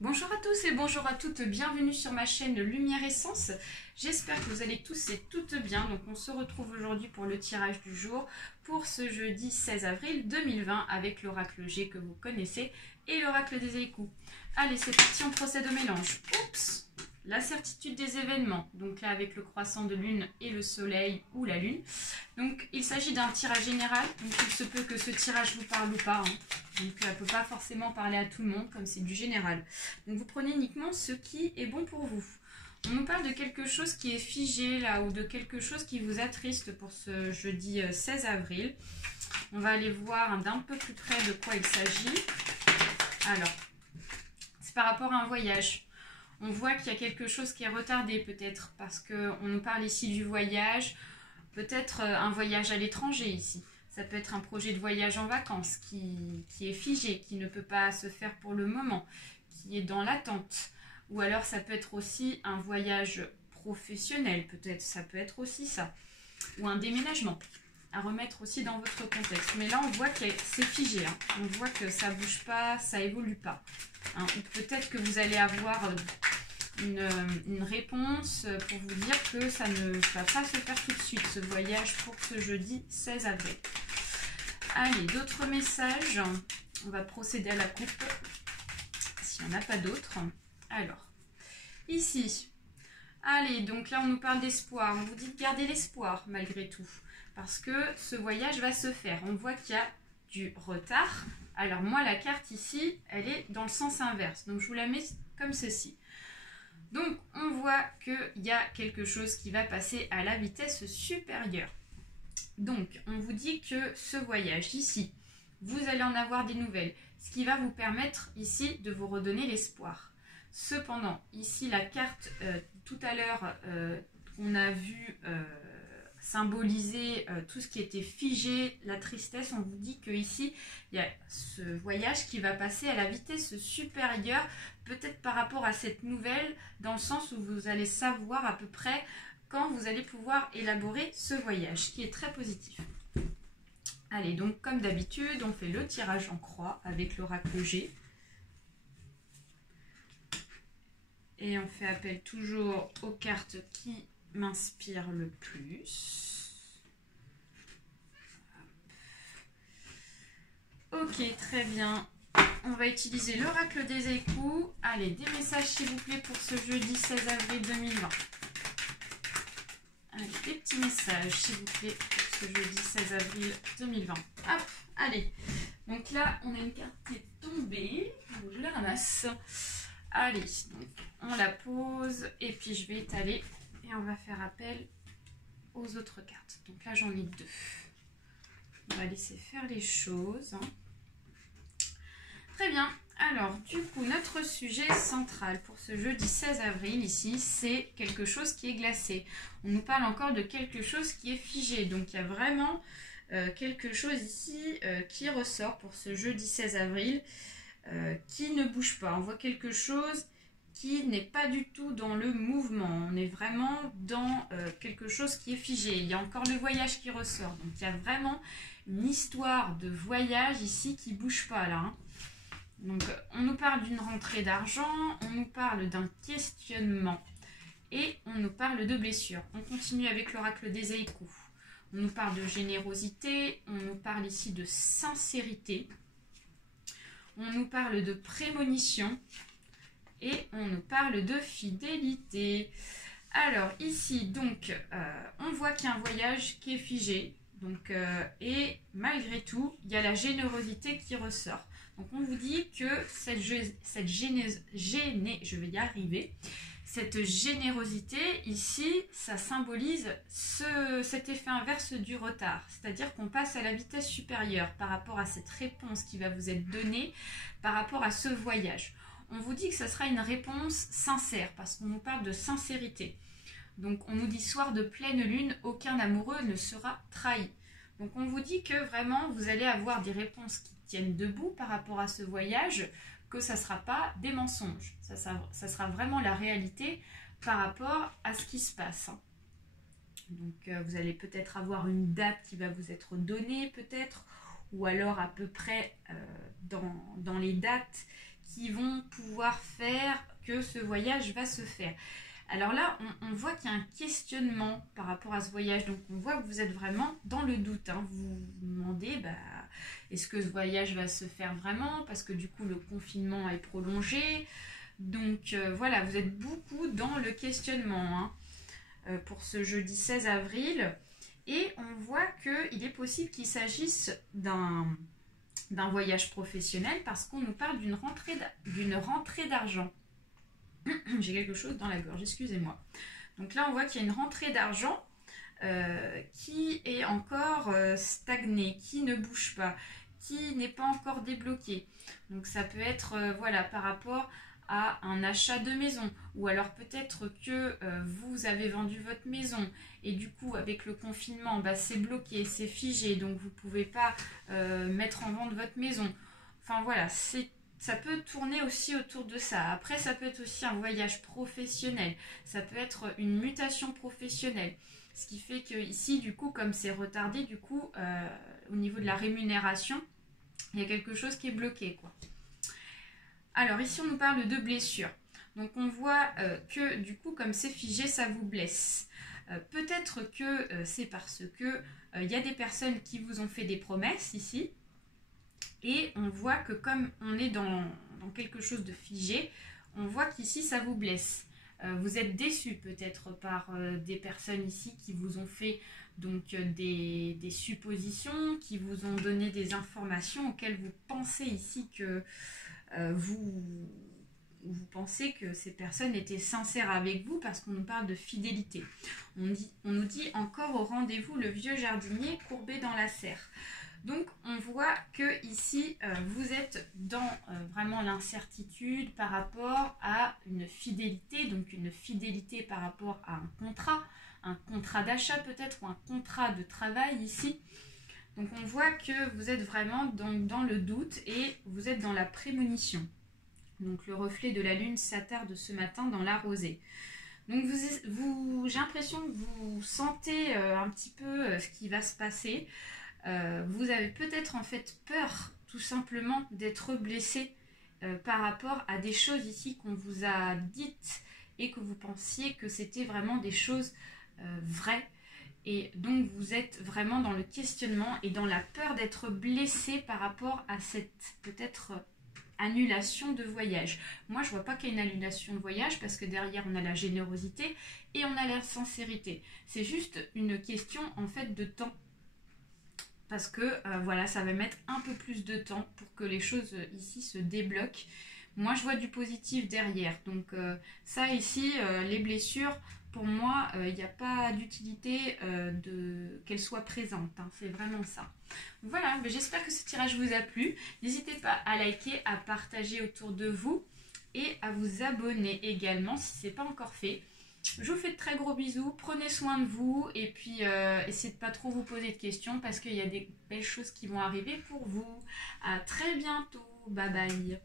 Bonjour à tous et bonjour à toutes, bienvenue sur ma chaîne Lumière Essence. J'espère que vous allez tous et toutes bien. Donc on se retrouve aujourd'hui pour le tirage du jour pour ce jeudi 16 avril 2020 avec l'oracle G que vous connaissez et l'oracle des échos. Allez, c'est parti, on procède au mélange. Oups! La certitude des événements, donc là avec le croissant de lune et le soleil ou la lune. Donc il s'agit d'un tirage général, donc il se peut que ce tirage vous parle ou pas. Donc elle ne peut pas forcément parler à tout le monde comme c'est du général. Donc vous prenez uniquement ce qui est bon pour vous. On nous parle de quelque chose qui est figé là ou de quelque chose qui vous attriste pour ce jeudi 16 avril. On va aller voir d'un peu plus près de quoi il s'agit. Alors, c'est par rapport à un voyage. On voit qu'il y a quelque chose qui est retardé peut-être parce qu'on nous parle ici du voyage, peut-être un voyage à l'étranger ici. Ça peut être un projet de voyage en vacances qui est figé, qui ne peut pas se faire pour le moment, qui est dans l'attente. Ou alors ça peut être aussi un voyage professionnel, peut-être, ça peut être aussi ça. Ou un déménagement à remettre aussi dans votre contexte. Mais là on voit que c'est figé, hein. On voit que ça ne bouge pas, ça évolue pas. Hein. Ou peut-être que vous allez avoir une réponse pour vous dire que ça ne va pas se faire tout de suite, ce voyage pour ce jeudi 16 avril. Allez, d'autres messages. On va procéder à la coupe, s'il n'y en a pas d'autres. Alors, ici, allez, donc là on nous parle d'espoir. On vous dit de garder l'espoir malgré tout, parce que ce voyage va se faire. On voit qu'il y a du retard. Alors moi, la carte ici, elle est dans le sens inverse. Donc je vous la mets comme ceci. Donc, on voit qu'il y a quelque chose qui va passer à la vitesse supérieure. Donc, on vous dit que ce voyage ici, vous allez en avoir des nouvelles, ce qui va vous permettre ici de vous redonner l'espoir. Cependant, ici, la carte tout à l'heure qu'on a vu symboliser tout ce qui était figé, la tristesse, on vous dit que ici il y a ce voyage qui va passer à la vitesse supérieure, peut-être par rapport à cette nouvelle, dans le sens où vous allez savoir à peu près quand vous allez pouvoir élaborer ce voyage, qui est très positif. Allez, donc comme d'habitude, on fait le tirage en croix avec l'oracle G. Et on fait appel toujours aux cartes qui m'inspire le plus. Ok, très bien. On va utiliser l'oracle des échos. Allez, des messages s'il vous plaît pour ce jeudi 16 avril 2020. Allez, des petits messages s'il vous plaît pour ce jeudi 16 avril 2020. Hop, allez. Donc là, on a une carte qui est tombée. Donc je la ramasse. Allez, donc on la pose et puis je vais étaler. Et on va faire appel aux autres cartes. Donc là, j'en ai deux. On va laisser faire les choses. Très bien. Alors, du coup, notre sujet central pour ce jeudi 16 avril, ici, c'est quelque chose qui est glacé. On nous parle encore de quelque chose qui est figé. Donc, il y a vraiment quelque chose ici qui ressort pour ce jeudi 16 avril qui ne bouge pas. On voit quelque chose qui n'est pas du tout dans le mouvement. On est vraiment dans quelque chose qui est figé. Il y a encore le voyage qui ressort. Donc il y a vraiment une histoire de voyage ici qui ne bouge pas là. Hein. Donc on nous parle d'une rentrée d'argent, on nous parle d'un questionnement et on nous parle de blessures. On continue avec l'oracle des échos. On nous parle de générosité, on nous parle ici de sincérité, on nous parle de prémonition. Et on nous parle de fidélité. Alors ici, donc, on voit qu'il y a un voyage qui est figé. Donc, et malgré tout, il y a la générosité qui ressort. Donc on vous dit que cette générosité ici, ça symbolise cet effet inverse du retard. C'est-à-dire qu'on passe à la vitesse supérieure par rapport à cette réponse qui va vous être donnée par rapport à ce voyage. On vous dit que ce sera une réponse sincère, parce qu'on nous parle de sincérité. Donc on nous dit soir de pleine lune, aucun amoureux ne sera trahi. Donc on vous dit que vraiment vous allez avoir des réponses qui tiennent debout par rapport à ce voyage, que ça ne sera pas des mensonges. Ça sera vraiment la réalité par rapport à ce qui se passe. Donc vous allez peut-être avoir une date qui va vous être donnée peut-être, ou alors à peu près dans les dates qui vont pouvoir faire que ce voyage va se faire. Alors là, on voit qu'il y a un questionnement par rapport à ce voyage. Donc on voit que vous êtes vraiment dans le doute. Hein. Vous vous demandez, est-ce que ce voyage va se faire vraiment? Parce que du coup, le confinement est prolongé. Donc voilà, vous êtes beaucoup dans le questionnement pour ce jeudi 16 avril. Et on voit qu'il est possible qu'il s'agisse d'un voyage professionnel parce qu'on nous parle d'une rentrée d'argent. J'ai quelque chose dans la gorge, excusez-moi. Donc là, on voit qu'il y a une rentrée d'argent qui est encore stagnée, qui ne bouge pas, qui n'est pas encore débloquée. Donc ça peut être voilà, par rapport à un achat de maison, ou alors peut-être que vous avez vendu votre maison et du coup avec le confinement c'est bloqué, c'est figé, donc vous ne pouvez pas mettre en vente votre maison. Enfin voilà, ça peut tourner aussi autour de ça. Après, ça peut être aussi un voyage professionnel. Ça peut être une mutation professionnelle. Ce qui fait que ici, du coup, comme c'est retardé, du coup, au niveau de la rémunération, il y a quelque chose qui est bloqué, quoi. Alors ici, on nous parle de blessures. Donc on voit que, du coup, comme c'est figé, ça vous blesse. Peut-être que c'est parce que il y a des personnes qui vous ont fait des promesses ici. Et on voit que comme on est dans quelque chose de figé, on voit qu'ici ça vous blesse. Vous êtes déçu peut-être par des personnes ici qui vous ont fait donc des suppositions, qui vous ont donné des informations auxquelles vous pensez ici que vous pensez que ces personnes étaient sincères avec vous parce qu'on nous parle de fidélité. On nous dit encore au rendez-vous le vieux jardinier courbé dans la serre. Donc on voit que ici vous êtes dans vraiment l'incertitude par rapport à une fidélité, donc une fidélité par rapport à un contrat d'achat peut-être ou un contrat de travail ici. Donc on voit que vous êtes vraiment dans le doute et vous êtes dans la prémonition. Donc le reflet de la lune s'attarde ce matin dans la rosée. Donc j'ai l'impression que vous sentez un petit peu ce qui va se passer. Vous avez peut-être en fait peur tout simplement d'être blessé par rapport à des choses ici qu'on vous a dites et que vous pensiez que c'était vraiment des choses vraies. Et donc vous êtes vraiment dans le questionnement et dans la peur d'être blessé par rapport à cette peut-être annulation de voyage. Moi je vois pas qu'il y ait une annulation de voyage parce que derrière on a la générosité et on a la sincérité. C'est juste une question en fait de temps. Parce que voilà, ça va mettre un peu plus de temps pour que les choses ici se débloquent. Moi, je vois du positif derrière. Donc ça ici, les blessures, pour moi, il n'y a pas d'utilité qu'elles soient présentes. Hein, c'est vraiment ça. Voilà, j'espère que ce tirage vous a plu. N'hésitez pas à liker, à partager autour de vous et à vous abonner également si ce n'est pas encore fait. Je vous fais de très gros bisous, prenez soin de vous et puis essayez de pas trop vous poser de questions parce qu'il y a des belles choses qui vont arriver pour vous. À très bientôt, bye bye.